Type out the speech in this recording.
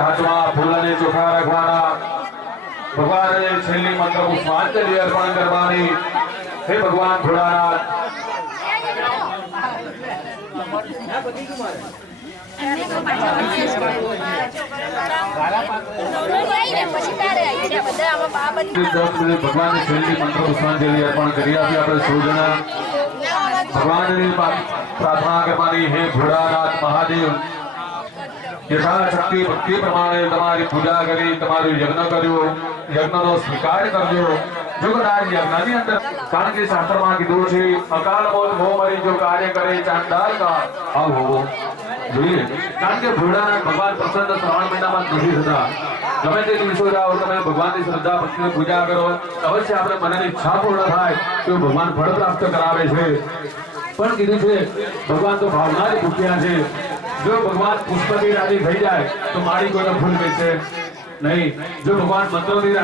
हाथમાં ફૂલને ચોખા રાખવાના, ભગવાનને છેલ્લી મંત્ર પુષ્પાંજલિ અર્પણ કરવાની. હે ભગવાન ભોળાનાથ, ભગવાનને છેલ્લી મંત્ર પુષ્પાંજલિ અર્પણ કરી આપી. આપણે સૌ જણા ભગવાનની પ્રાર્થના કરવાની. હે ભોળાનાથ મહાદેવ, યથાશક્તિ ભક્તિ પ્રમાણે તમારી પૂજા કરી, તમારું યજ્ઞ કર્યો, યજ્ઞનો સ્વીકાર કરજો. જો કદાચ યજ્ઞની અંદર, કારણ કે શાસ્ત્રમાં કીધું છે અકાલ મોત મોહ મરી જો કાર્ય કરે ચાંડાલ કા આવો જોઈએ. કારણ કે ભોળાનાથ ભગવાન પ્રસન્ન શ્રાવણ મહિનામાં નથી થતા. ગમે તે દિવસો જાઓ, તમે ભગવાનની શ્રદ્ધા ભક્તિની પૂજા કરો, અવશ્ય આપણે મનની ઈચ્છા પૂર્ણ થાય તો ભગવાન ફળ પ્રાપ્ત કરાવે છે. પણ કીધું છે ભગવાન તો ભાવના જ ભૂખ્યા છે. જો ભગવાન પુષ્પથી રાજી થઈ જાય તો માળી કોઈને ફૂલ વેચે નહીં. જો ભગવાન મંત્રોથી